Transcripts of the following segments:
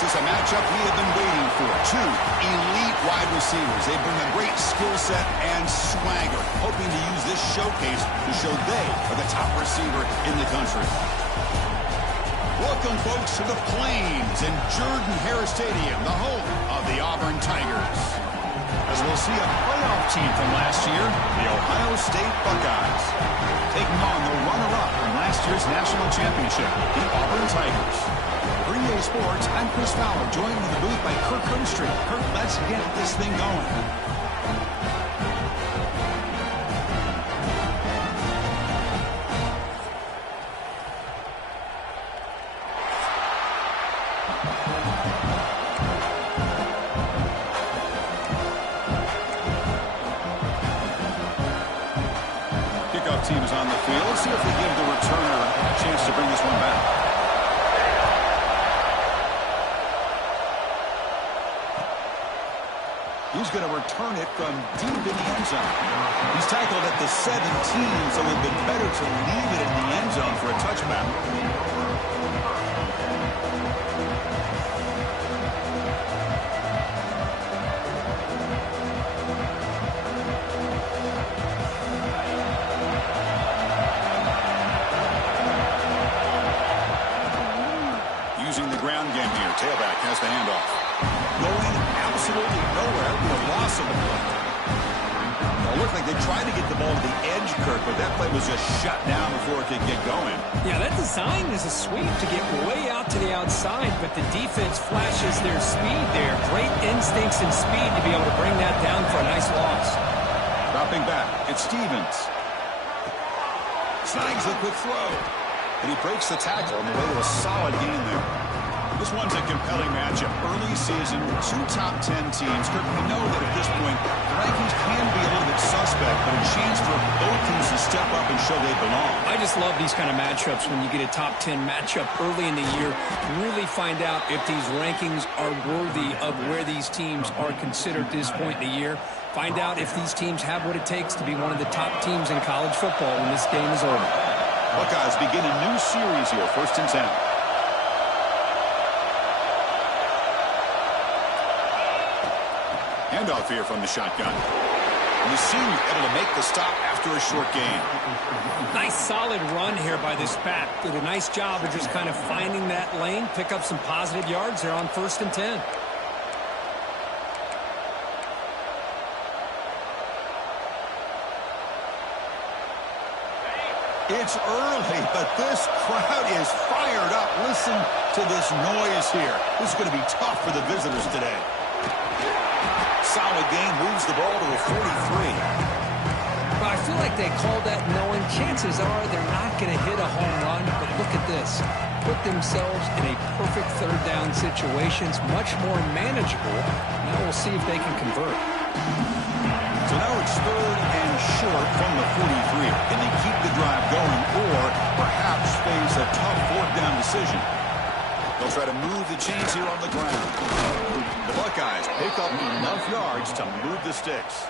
This is a matchup we have been waiting for. Two elite wide receivers. They bring a great skill set and swagger, hoping to use this showcase to show they are the top receiver in the country. Welcome, folks, to the Plains in Jordan-Hare Stadium, the home of the Auburn Tigers. As we'll see a playoff team from last year, the Ohio State Buckeyes, taking on the runner-up from last year's national championship, the Auburn Tigers. For EA Sports, I'm Chris Fowler, joined in the booth by Kirk Hermstreet. Kirk, let's get this thing going. Team is on the field. Let's see if we give the returner a chance to bring this one back. He's going to return it from deep in the end zone. He's tackled at the 17, so it would have been better to leave it in the end zone for a touchback. Tailback has the handoff. Going absolutely nowhere. The loss of the play. It looked like they tried to get the ball to the edge, Kirk, but that play was just shut down before it could get going. Yeah, that design is a sweep to get way out to the outside, but the defense flashes their speed there. Great instincts and speed to be able to bring that down for a nice loss. Dropping back, it's Stevens. Snags the quick throw. And he breaks the tackle on the way to a solid gain there. This one's a compelling matchup. Early season, two top 10 teams. Kirk, we know that at this point, the rankings can be a little bit suspect, but a chance for both teams to step up and show they belong. I just love these kind of matchups when you get a top 10 matchup early in the year. Really find out if these rankings are worthy of where these teams are considered at this point in the year. Find out if these teams have what it takes to be one of the top teams in college football when this game is over. Buckeyes begin a new series here, 1st and 10. Handoff here from the shotgun. And the senior able to make the stop after a short gain. Nice solid run here by this back. Did a nice job of just kind of finding that lane, pick up some positive yards there on 1st and 10. It's early, but this crowd is fired up. Listen to this noise here. This is going to be tough for the visitors today. Solid gain, moves the ball to a 43. Well, I feel like they called that knowing chances are they're not going to hit a home run, but look at this. Put themselves in a perfect 3rd down situation. It's much more manageable. Now we'll see if they can convert. So now it's 3rd and short from the 43. Can they keep the drive going or perhaps face a tough 4th down decision? They'll try to move the chains here on the ground. The Buckeyes pick up enough yards to move the sticks.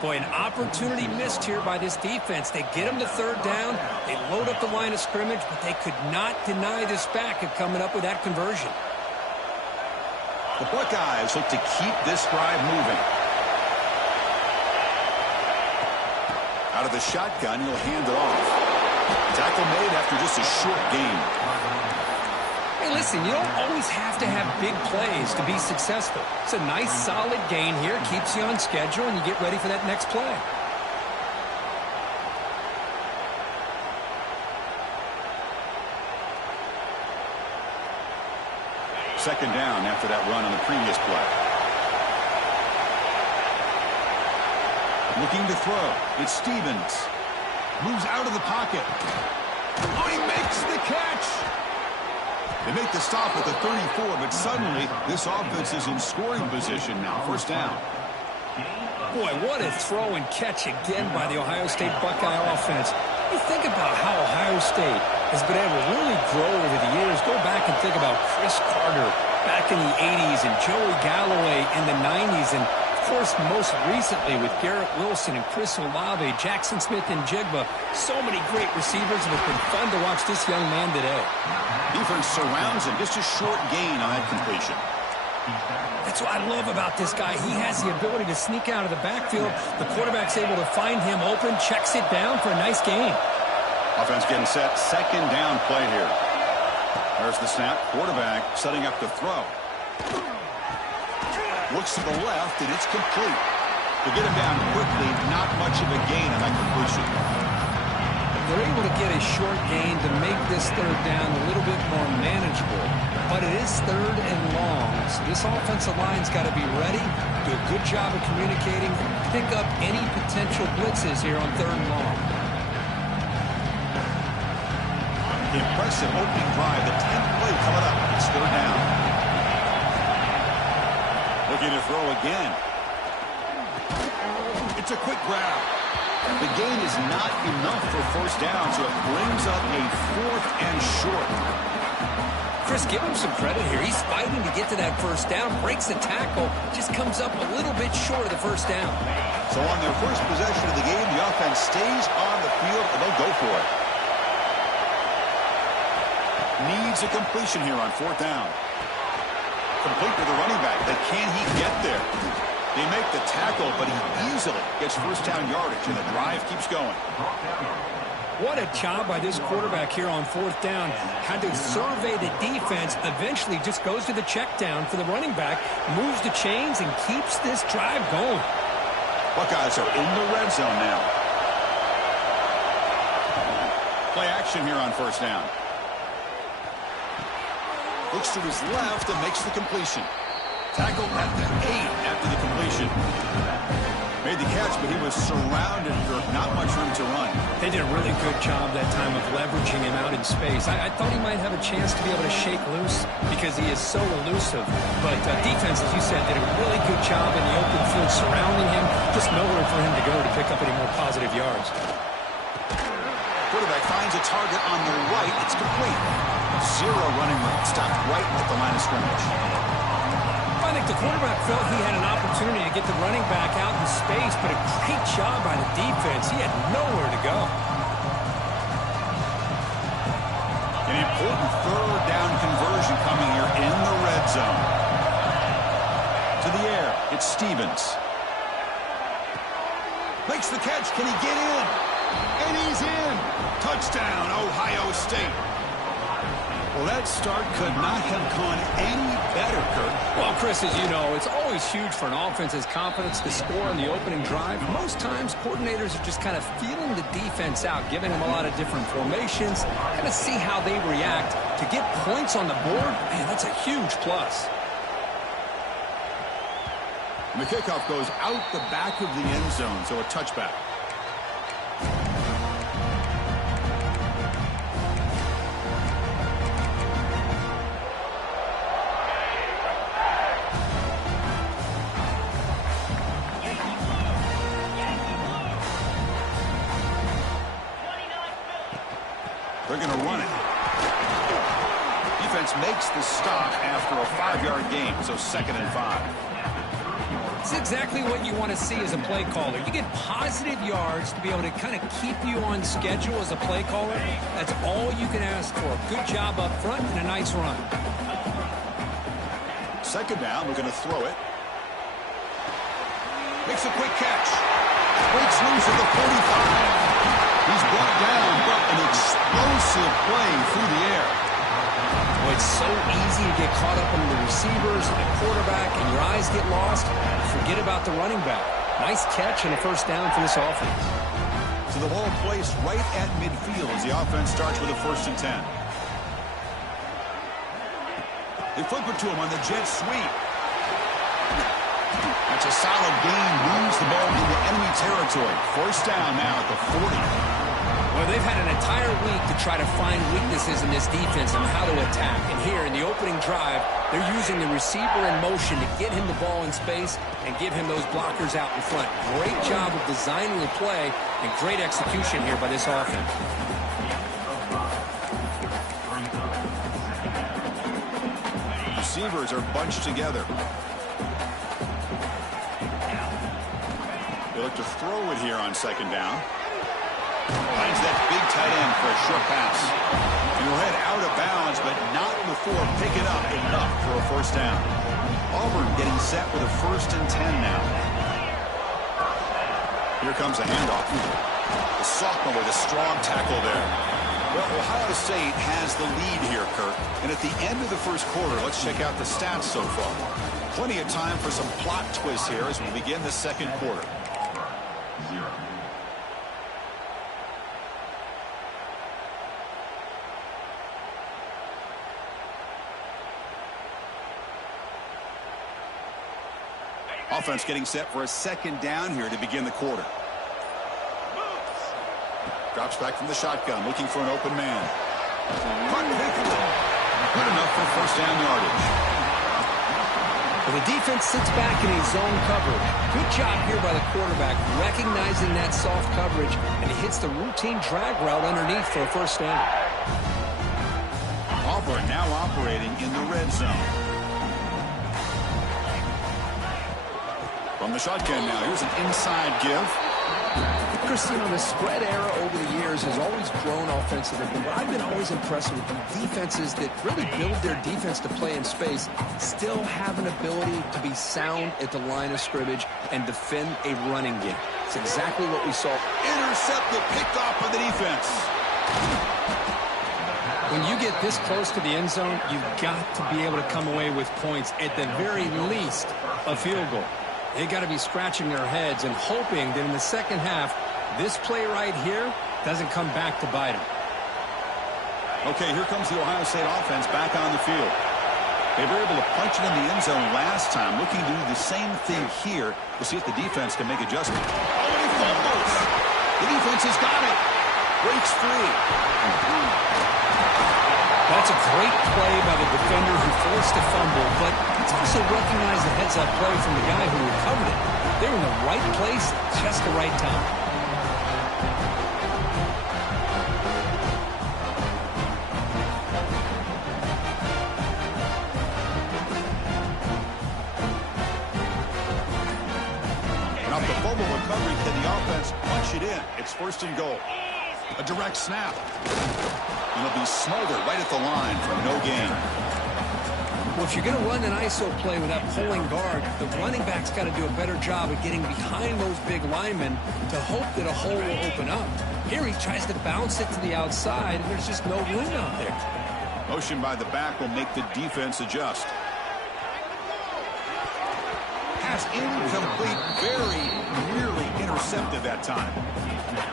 Boy, an opportunity missed here by this defense. They get them to 3rd down. They load up the line of scrimmage, but they could not deny this back of coming up with that conversion. The Buckeyes look to keep this drive moving. Out of the shotgun, he'll hand it off. Tackle made after just a short gain. Hey, listen, you don't always have to have big plays to be successful. It's a nice, solid gain here. Keeps you on schedule, and you get ready for that next play. Second down after that run on the previous play. Looking to throw. It's Stevens. Moves out of the pocket. Oh, he makes the catch. They make the stop at the 34, but suddenly this offense is in scoring position now. 1st down. Boy, what a throw and catch again by the Ohio State Buckeye offense. You think about how Ohio State has been able to really grow over the years. Go back and think about Chris Carter back in the 80s and Joey Galloway in the 90s. And, of course, most recently with Garrett Wilson and Chris Olave, Jackson Smith and Jigba. So many great receivers, and it's been fun to watch this young man today. defense surrounds him. Just a short gain on that completion. That's what I love about this guy. He has the ability to sneak out of the backfield. The quarterback's able to find him open, checks it down for a nice gain. Offense getting set. Second down play here. There's the snap. Quarterback setting up to throw. Looks to the left, and it's complete. To get him down quickly, not much of a gain on that completion. They're able to get a short gain to make this third down a little bit more manageable. But it is third and long, so this offensive line's got to be ready, do a good job of communicating, pick up any potential blitzes here on third and long. Impressive opening drive. The 10th play coming up. It's third down. Looking to throw again. It's a quick grab. The gain is not enough for first down, so it brings up a fourth and short. Chris, give him some credit here. He's fighting to get to that first down, breaks the tackle, just comes up a little bit short of the first down. So on their first possession of the game, the offense stays on the field, and they'll go for it. Needs a completion here on fourth down. Complete to the running back, but can he get there? They make the tackle, but he easily gets first down yardage, and the drive keeps going. What a job by this quarterback here on fourth down. Had to survey the defense, eventually just goes to the check down for the running back, moves the chains, and keeps this drive going. Buckeyes are in the red zone now. Play action here on first down. Looks to his left and makes the completion. Tackled at the 8 after the completion. Made the catch, but he was surrounded for not much room to run. They did a really good job that time of leveraging him out in space. I thought he might have a chance to be able to shake loose because he is so elusive. But defense, as you said, did a really good job in the open field surrounding him. Just nowhere for him to go to pick up any more positive yards. Quarterback finds a target on the right. It's complete. Zero running room. Stopped right at the line of scrimmage. I think the quarterback felt he had an opportunity to get the running back out in space, but a great job by the defense. He had nowhere to go. An important third down conversion coming here in the red zone. To the air, it's Stevens. Makes the catch. Can he get in? And he's in. Touchdown, Ohio State. Well, that start could not have gone any better, Kurt. Well, Chris, as you know, it's always huge for an offense's confidence to score in the opening drive. Most times, coordinators are just kind of feeling the defense out, giving them a lot of different formations, kind of see how they react. To get points on the board, man, that's a huge plus. And the kickoff goes out the back of the end zone, so a touchback. They're going to run it. Defense makes the stop after a 5-yard gain, so 2nd and 5. It's exactly what you want to see as a play caller. You get positive yards to be able to kind of keep you on schedule as a play caller. That's all you can ask for. Good job up front and a nice run. 2nd down, we're going to throw it. Makes a quick catch. Breaks loose at the 45. He's brought down, but an explosive play through the air. Well, it's so easy to get caught up in the receivers and the quarterback, and your eyes get lost. Forget about the running back. Nice catch and a first down for this offense. So the ball placed right at midfield as the offense starts with a 1st and 10. They flip it to him on the jet sweep. That's a solid gain. Moves the ball into enemy territory. 1st down now at the 40. Well, they've had an entire week to try to find weaknesses in this defense and how to attack. And here in the opening drive, they're using the receiver in motion to get him the ball in space and give him those blockers out in front. Great job of designing the play and great execution here by this offense. Receivers are bunched together. They look to throw it here on 2nd down. Finds that big tight end for a short pass. He'll head out of bounds, but not before picking up enough for a first down. Auburn getting set with a 1st and 10 now. Here comes a handoff. The sophomore with a strong tackle there. Well, Ohio State has the lead here, Kirk. And at the end of the first quarter, let's check out the stats so far. Plenty of time for some plot twists here as we begin the second quarter. Offense getting set for a 2nd down here to begin the quarter. Drops back from the shotgun, looking for an open man. Good enough for 1st down yardage. Well, the defense sits back in a zone coverage. Good job here by the quarterback, recognizing that soft coverage, and he hits the routine drag route underneath for a 1st down. Auburn now operating in the red zone. From the shotgun now, here's an inside give. Chris, you know, the spread era over the years has always grown offensively, but I've been always impressed with the defenses that really build their defense to play in space, still have an ability to be sound at the line of scrimmage and defend a running game. It's exactly what we saw. Intercepted, picked off by the defense. When you get this close to the end zone, you've got to be able to come away with points, at the very least, a field goal. They got to be scratching their heads and hoping that in the second half, this play right here doesn't come back to bite them. Okay, here comes the Ohio State offense back on the field. They were able to punch it in the end zone last time, looking to do the same thing here to see if the defense can make adjustment. Oh, and he fumbles! The defense has got it. Breaks free. That's a great play by the defender who forced a fumble, but it's also recognized the heads-up play from the guy who recovered it. They're in the right place, just the right time. Now the fumble recovery, can the offense punch it in? It's 1st and goal. A direct snap. It'll be smothered right at the line for no gain. Well, if you're going to run an ISO play with that pulling guard, the running back's got to do a better job of getting behind those big linemen to hope that a hole will open up. Here he tries to bounce it to the outside, and there's just no room out there. Motion by the back will make the defense adjust. Pass incomplete, very nearly intercepted that time.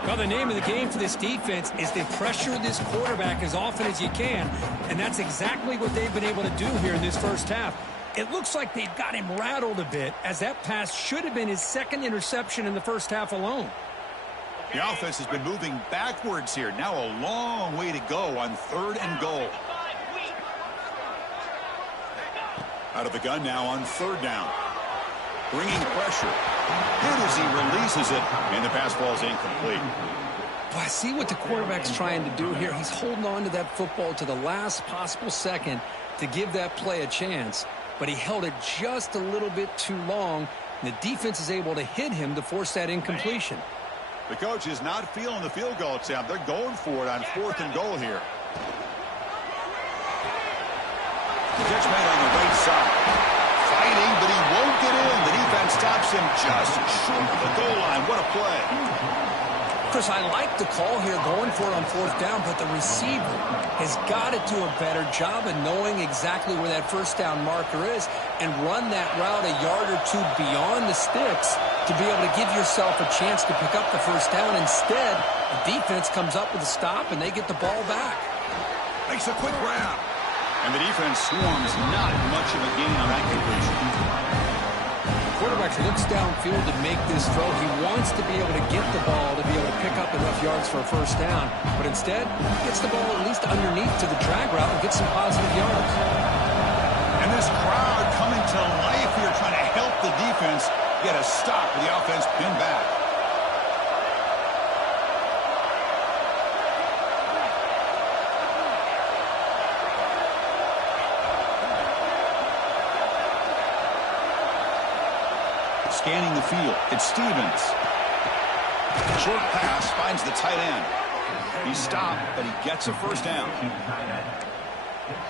Well, the name of the game for this defense is to pressure this quarterback as often as you can, and that's exactly what they've been able to do here in this first half. It looks like they've got him rattled a bit, as that pass should have been his 2nd interception in the first half alone. The offense has been moving backwards here. Now a long way to go on 3rd and goal. Out of the gun now on 3rd down. Bringing pressure. Good as he releases it, and the pass ball is incomplete. Boy, see what the quarterback's trying to do here. He's holding on to that football to the last possible second to give that play a chance, but he held it just a little bit too long, and the defense is able to hit him to force that incompletion. The coach is not feeling the field goal attempt. They're going for it on 4th and goal here. The catch made on the right side. Fighting, but he won't get in. The defense stops him just short of the goal line. What a play. Chris, I like the call here going for it on 4th down, but the receiver has got to do a better job of knowing exactly where that 1st down marker is and run that route a yard or two beyond the sticks to be able to give yourself a chance to pick up the 1st down. Instead, the defense comes up with a stop, and they get the ball back. Makes a quick grab. And the defense swarms not much of a gain on that completion. The quarterback looks downfield to make this throw. He wants to be able to get the ball to be able to pick up enough yards for a 1st down. But instead, gets the ball at least underneath to the drag route and gets some positive yards. And this crowd coming to life here trying to help the defense get a stop with the offense pinned back. Scanning the field, it's Stevens. Short pass finds the tight end. He's stopped, but he gets a 1st down.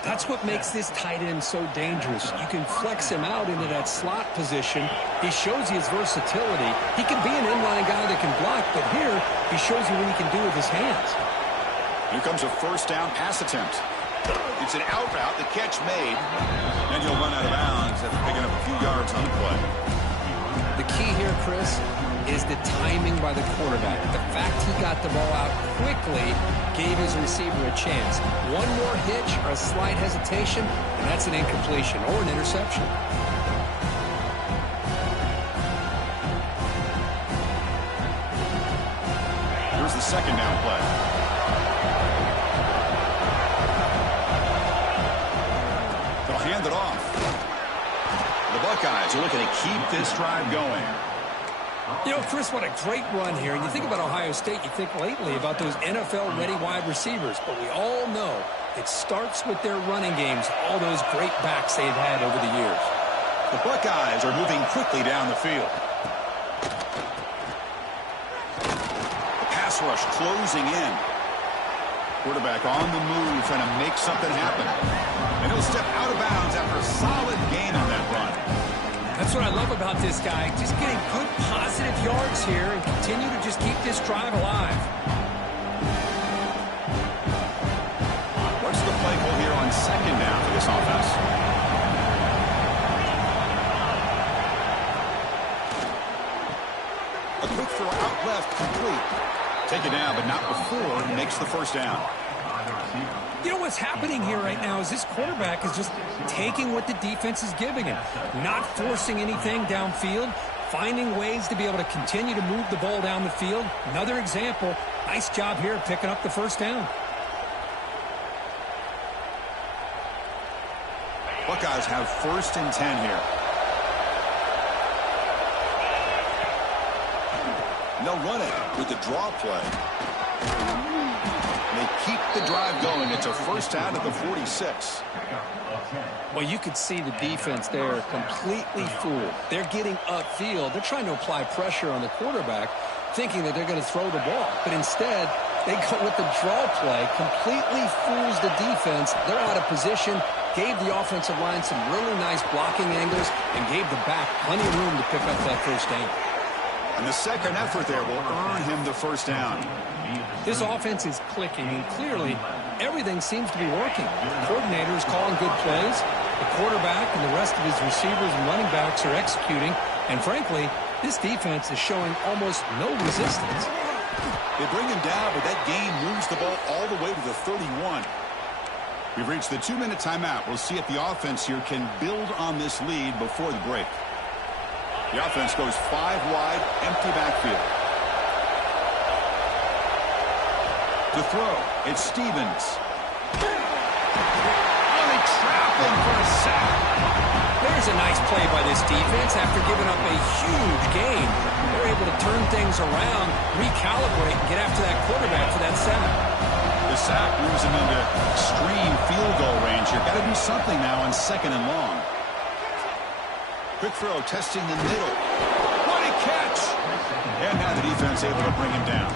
That's what makes this tight end so dangerous. You can flex him out into that slot position. He shows you his versatility. He can be an inline guy that can block, but here he shows you what he can do with his hands. Here comes a first down pass attempt. It's an out route, the catch made, and you'll run out of bounds after picking up a few yards on the play. The key here, Chris, is the timing by the quarterback. The fact he got the ball out quickly gave his receiver a chance. One more hitch or a slight hesitation, and that's an incompletion or an interception. Here's the second down play. They'll hand it off. The Buckeyes are looking to keep this drive going. You know, Chris, what a great run here. And you think about Ohio State, you think lately about those NFL-ready wide receivers. But we all know it starts with their running games, all those great backs they've had over the years. The Buckeyes are moving quickly down the field. The pass rush closing in. Quarterback on the move, trying to make something happen. And he'll step out of bounds after a solid gain on that run. That's what I love about this guy. Just getting good positive yards here and continue to just keep this drive alive. What's the play call here on second down for this offense? A quick throw out left, complete. Take it down, but not before he makes the first down. You know what's happening here right now is this quarterback is just taking what the defense is giving him, not forcing anything downfield, finding ways to be able to continue to move the ball down the field. Another example, nice job here of picking up the first down. Buckeyes have 1st and 10 here. They'll run it with the draw play. They keep the drive going. It's a first down at the 46. Well, you could see the defense there completely fooled. They're getting upfield. They're trying to apply pressure on the quarterback, thinking that they're going to throw the ball. But instead, they go with the draw play, completely fools the defense. They're out of position, gave the offensive line some really nice blocking angles, and gave the back plenty of room to pick up that first down. And the second effort there will earn him the first down. This offense is clicking, and clearly everything seems to be working. The coordinator is calling good plays. The quarterback and the rest of his receivers and running backs are executing. And frankly, this defense is showing almost no resistance. They bring him down, but that gain moves the ball all the way to the 31. We've reached the 2-minute timeout. We'll see if the offense here can build on this lead before the break. The offense goes 5 wide, empty backfield. To throw, it's Stevens. Oh, they trap him for a sack. There's a nice play by this defense after giving up a huge gain. They're able to turn things around, recalibrate, and get after that quarterback for that sack. The sack moves him into extreme field goal range here. Got to do something now on 2nd and long. Quick throw, testing the middle. What a catch! And now the defense able to bring him down.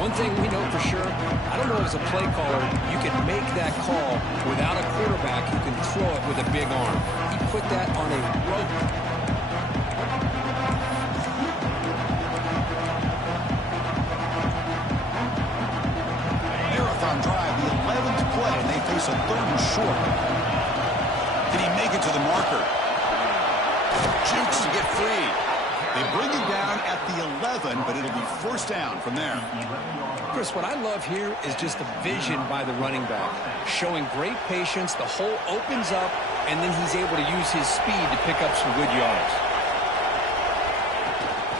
One thing we know for sure, I don't know as a play caller, you can make that call without a quarterback who can throw it with a big arm. He put that on a rope. Marathon drive, the 11th play, and they face a 3rd and short. Can he make it to the marker? Jukes to get free. They bring him down at the 11, but it'll be first down from there. Chris, what I love here is just the vision by the running back. Showing great patience, the hole opens up, and then he's able to use his speed to pick up some good yards.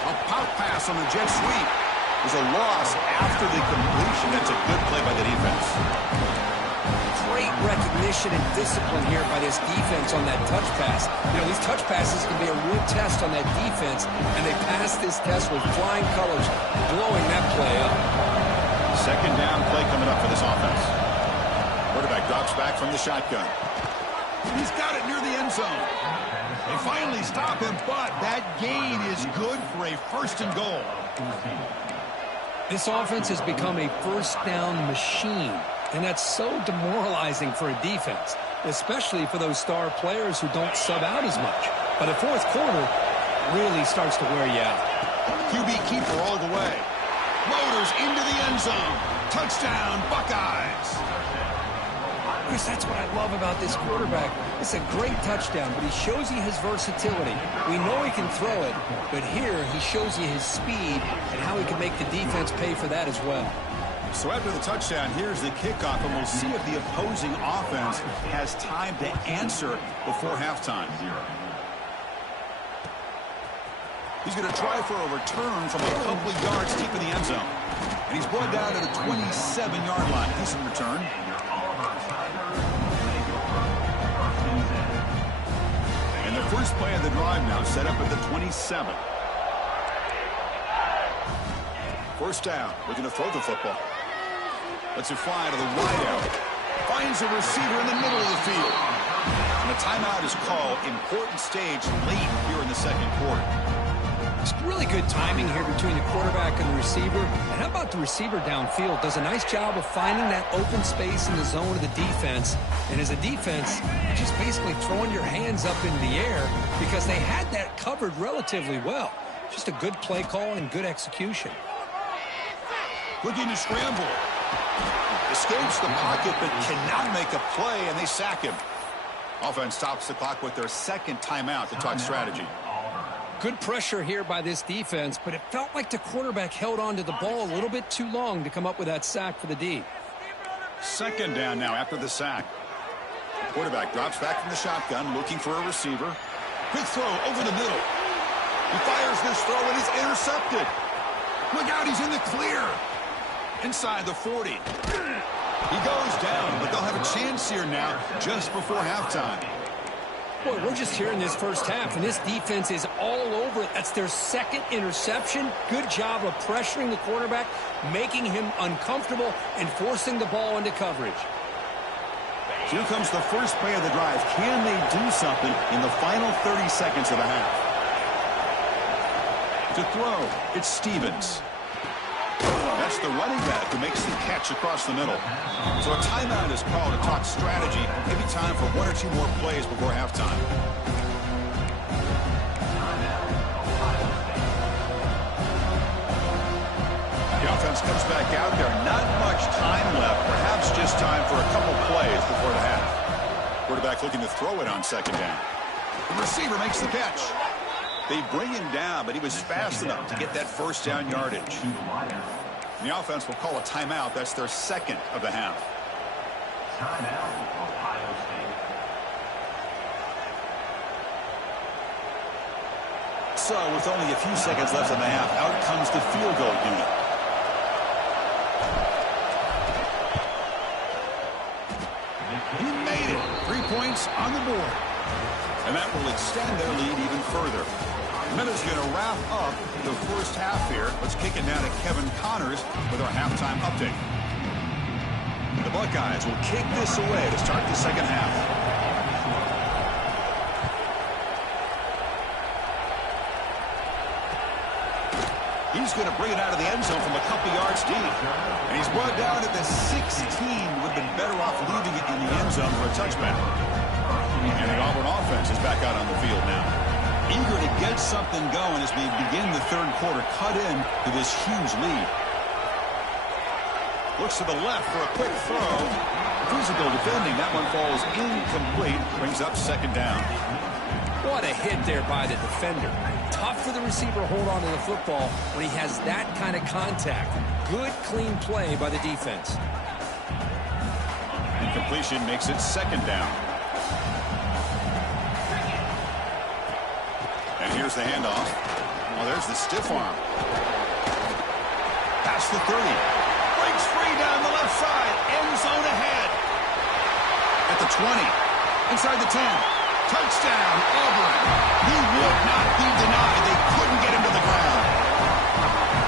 A pop pass on the jet sweep. There's a loss after the completion. That's a good play by the defense. Great recognition and discipline here by this defense on that touch pass. You know, these touch passes can be a real test on that defense, and they passed this test with flying colors, blowing that play up. Second down play coming up for this offense. Quarterback drops back from the shotgun. He's got it near the end zone. They finally stop him, but that gain is good for a 1st and goal. This offense has become a first down machine. And that's so demoralizing for a defense, especially for those star players who don't sub out as much. But the fourth quarter really starts to wear you out. QB keeper all the way. Motors into the end zone. Touchdown, Buckeyes. Chris, that's what I love about this quarterback. It's a great touchdown, but he shows you his versatility. We know he can throw it, but here he shows you his speed and how he can make the defense pay for that as well. So after the touchdown, here's the kickoff, and we'll see if the opposing offense has time to answer before halftime. He's going to try for a return from a couple of yards deep in the end zone. And he's brought down to the 27-yard line. Decent return. And the first play of the drive now set up at the 27. First down, looking to throw the football. Lets it fly to the wideout. Finds a receiver in the middle of the field. And a timeout is called. Important stage late here in the second quarter. It's really good timing here between the quarterback and the receiver. And how about the receiver downfield? Does a nice job of finding that open space in the zone of the defense. And as a defense, you're just basically throwing your hands up in the air because they had that covered relatively well. Just a good play call and good execution. Looking to scramble. Escapes the pocket but cannot make a play, and they sack him. Offense stops the clock with their second timeout to talk strategy. Good pressure here by this defense, but it felt like the quarterback held on to the ball a little bit too long to come up with that sack for the D. Second down now after the sack. The quarterback drops back from the shotgun, looking for a receiver. Quick throw over the middle. He fires this throw, and it's intercepted. Look out, he's in the clear. Inside the 40. He goes down, but they'll have a chance here now just before halftime. Boy, we're just here in this first half, and this defense is all over it. That's their second interception. Good job of pressuring the quarterback, making him uncomfortable, and forcing the ball into coverage. Here comes the first play of the drive. Can they do something in the final 30 seconds of the half? To throw, it's Stevens. That's the running back who makes the catch across the middle. So a timeout is called to talk strategy. Maybe time for one or two more plays before halftime. The offense comes back out there. Not much time left. Perhaps just time for a couple plays before the half. Quarterback looking to throw it on second down. The receiver makes the catch. They bring him down, but he was fast enough to get that first down yardage. And the offense will call a timeout. That's their second of the half. Timeout, Ohio State. So, with only a few seconds left in the half, out comes the field goal unit. He made it. 3 points on the board. And that will extend their lead even further. Minutes going to wrap up the first half here. Let's kick it down to Kevin Connors with our halftime update. The Buckeyes will kick this away to start the second half. He's going to bring it out of the end zone from a couple yards deep. And he's brought down at the 16. Would have been better off leaving it in the end zone for a touchback. And the Auburn offense is back out on the field now. Eager to get something going as we begin the third quarter, cut in to this huge lead. Looks to the left for a quick throw. Physical defending. That one falls incomplete. Brings up second down. What a hit there by the defender. Tough for the receiver to hold on to the football when he has that kind of contact. Good, clean play by the defense. Incompletion makes it second down. And here's the handoff. Oh, there's the stiff arm. Past the 30. Breaks free down the left side. End zone ahead. At the 20. Inside the 10. Touchdown, Auburn. He would not be denied. They couldn't get him to the ground.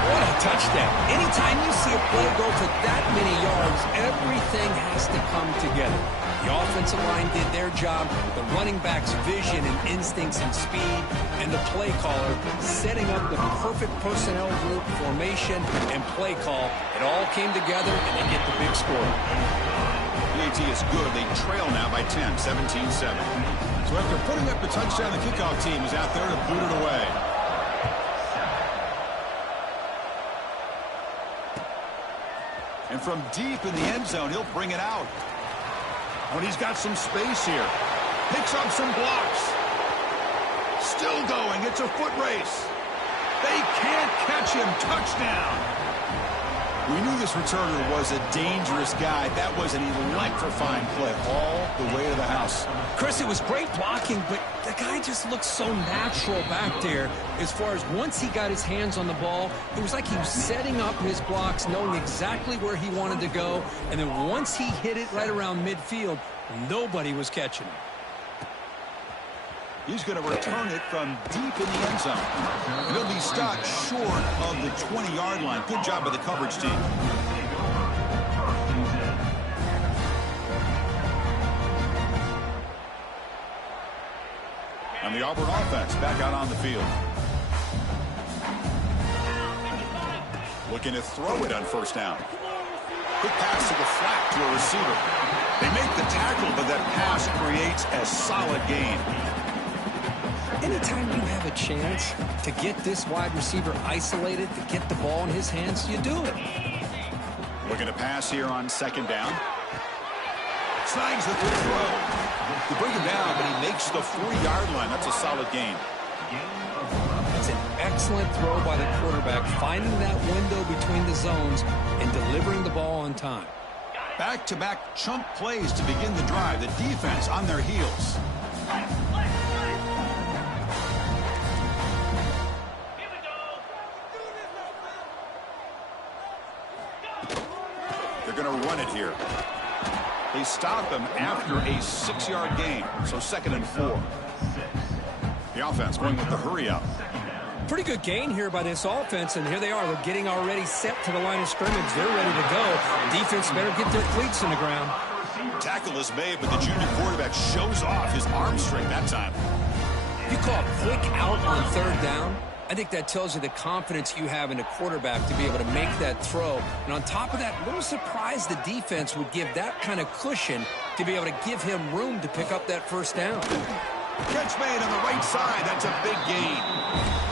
What a touchdown. Anytime you see a play go for that many yards, everything has to come together. The offensive line did their job, the running back's vision and instincts and speed, and the play caller setting up the perfect personnel group, formation, and play call. It all came together, and they get the big score. PAT is good. They trail now by 10, 17-7. So after putting up the touchdown, the kickoff team is out there to boot it away. And from deep in the end zone, he'll bring it out. When he's got some space here. Picks up some blocks. Still going. It's a foot race. They can't catch him. Touchdown. We knew this returner was a dangerous guy. That was an electrifying play all the way to the house. Chris, it was great blocking, but the guy just looked so natural back there as far as once he got his hands on the ball, it was like he was setting up his blocks, knowing exactly where he wanted to go, and then once he hit it right around midfield, nobody was catching him. He's going to return it from deep in the end zone. And he'll be stopped short of the 20-yard line. Good job by the coverage team. And the Auburn offense back out on the field. Looking to throw it on first down. Quick pass to the flat to a receiver. They make the tackle, but that pass creates a solid gain. Anytime you have a chance to get this wide receiver isolated, to get the ball in his hands, you do it. Looking to pass here on second down. Snags the throw. They bring him down, but he makes the 4-yard line. That's a solid gain. It's an excellent throw by the quarterback, finding that window between the zones and delivering the ball on time. Back-to-back chunk plays to begin the drive. The defense on their heels. They're going to run it here. They stop him after a 6-yard gain, so 2nd and 4. The offense going with the hurry up. Pretty good gain here by this offense, and here they are. They're getting already set to the line of scrimmage. They're ready to go. Defense better get their cleats in the ground. Tackle is made, but the junior quarterback shows off his arm strength that time. You call a quick out on third down. I think that tells you the confidence you have in a quarterback to be able to make that throw. And on top of that, a little surprised the defense would give that kind of cushion to be able to give him room to pick up that first down. Catch made on the right side. That's a big gain.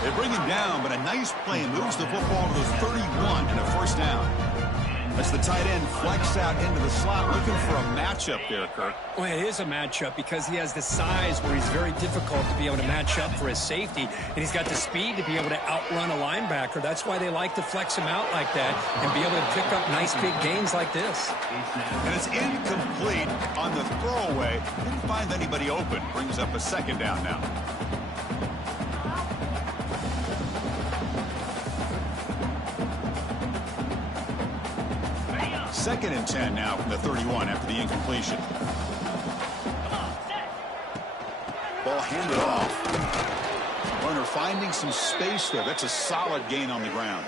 They bring him down, but a nice play moves the football to the 31 and a first down. As the tight end flexed out into the slot, looking for a matchup there, Kirk. Well, it is a matchup because he has the size where he's very difficult to be able to match up for his safety, and he's got the speed to be able to outrun a linebacker. That's why they like to flex him out like that and be able to pick up nice big gains like this. And it's incomplete on the throwaway. Didn't find anybody open. Brings up a 2nd down now. Second and 10 now from the 31 after the incompletion. Ball handed off. Runner finding some space there. That's a solid gain on the ground.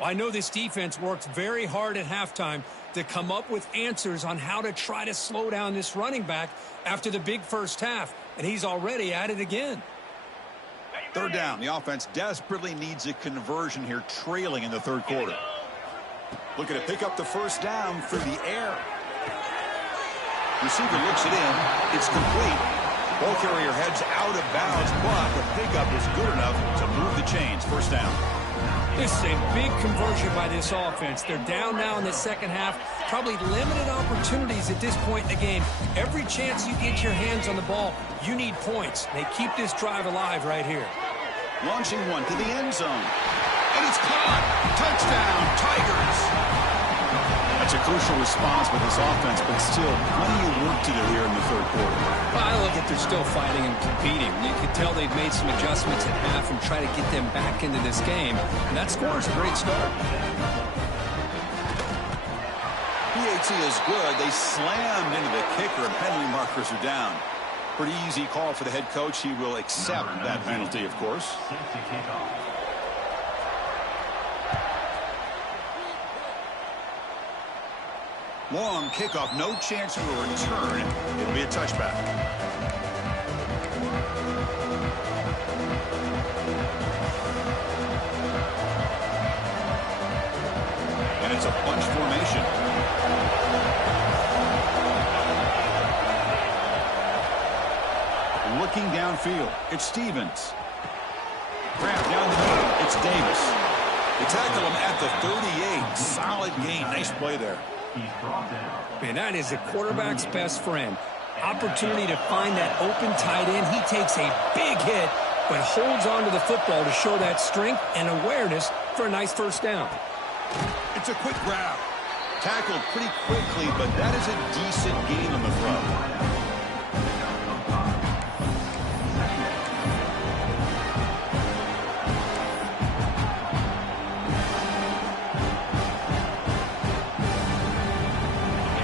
Well, I know this defense worked very hard at halftime to come up with answers on how to try to slow down this running back after the big first half, and he's already at it again. Third down. The offense desperately needs a conversion here, trailing in the third quarter. Looking to pick up the first down through the air. Receiver looks it in. It's complete. Ball carrier heads out of bounds, but the pickup is good enough to move the chains. First down. This is a big conversion by this offense. They're down now in the second half. Probably limited opportunities at this point in the game. Every chance you get your hands on the ball, you need points. They keep this drive alive right here. Launching one to the end zone. And it's caught. Touchdown, Tigers. That's a crucial response with this offense, but still plenty of work to do here in the third quarter. Well, I look at they're still fighting and competing. You can tell they've made some adjustments at half and try to get them back into this game. And that score is a great start. PAT is good. They slammed into the kicker, and penalty markers are down. Pretty easy call for the head coach. He will accept that penalty, of course. Long kickoff, no chance for a return. It'll be a touchback. And it's a bunch formation. looking downfield. It's Stevens. Grab down the middle. It's Davis. They tackle him at the 38. Solid gain. Nice play there. Man, that is a quarterback's best friend. Opportunity to find that open tight end. He takes a big hit, but holds on to the football to show that strength and awareness for a nice first down. It's a quick grab. Tackled pretty quickly, but that is a decent gain on the throw.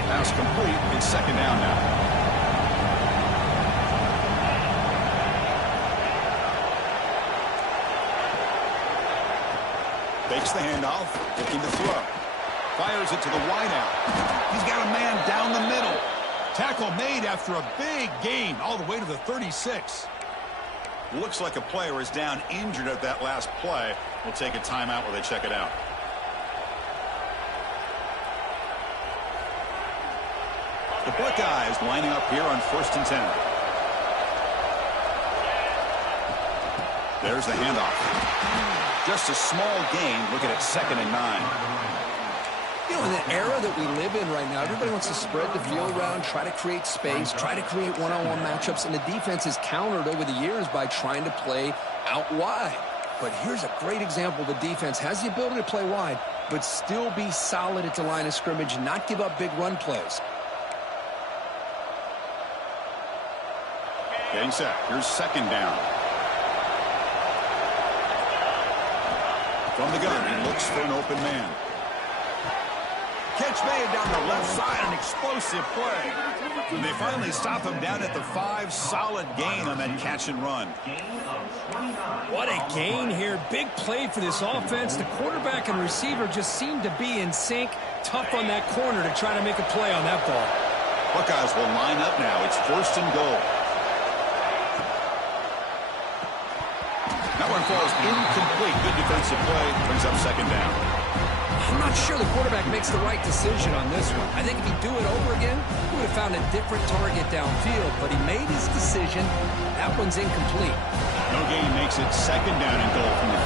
Pass complete. It's second down now. Fakes the handoff, looking to throw. Fires it to the wideout. He's got a man down the middle. Tackle made after a big gain all the way to the 36. Looks like a player is down injured at that last play. We'll take a timeout while they check it out. The Buckeyes lining up here on 1st and 10. There's the handoff. Just a small gain. Looking at 2nd and 9. You know, in the era that we live in right now, everybody wants to spread the field around, try to create space, try to create one-on-one matchups, and the defense is countered over the years by trying to play out wide. But here's a great example. The defense has the ability to play wide, but still be solid at the line of scrimmage, not give up big run plays. Getting set. Here's 2nd down. From the gun, he looks for an open man. Catch made down the left side, an explosive play. And they finally stop him down at the 5. Solid gain on that catch and run. What a gain here. Big play for this offense. The quarterback and receiver just seem to be in sync. Tough on that corner to try to make a play on that ball. Buckeyes will line up now. It's 1st and goal. That one falls incomplete. Good defensive play. Brings up 2nd down. I'm not sure the quarterback makes the right decision on this one. I think if he'd do it over again, he would have found a different target downfield, but he made his decision. That one's incomplete. No gain makes it 2nd down and goal from the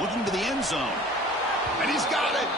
5. Looking to the end zone. And he's got it.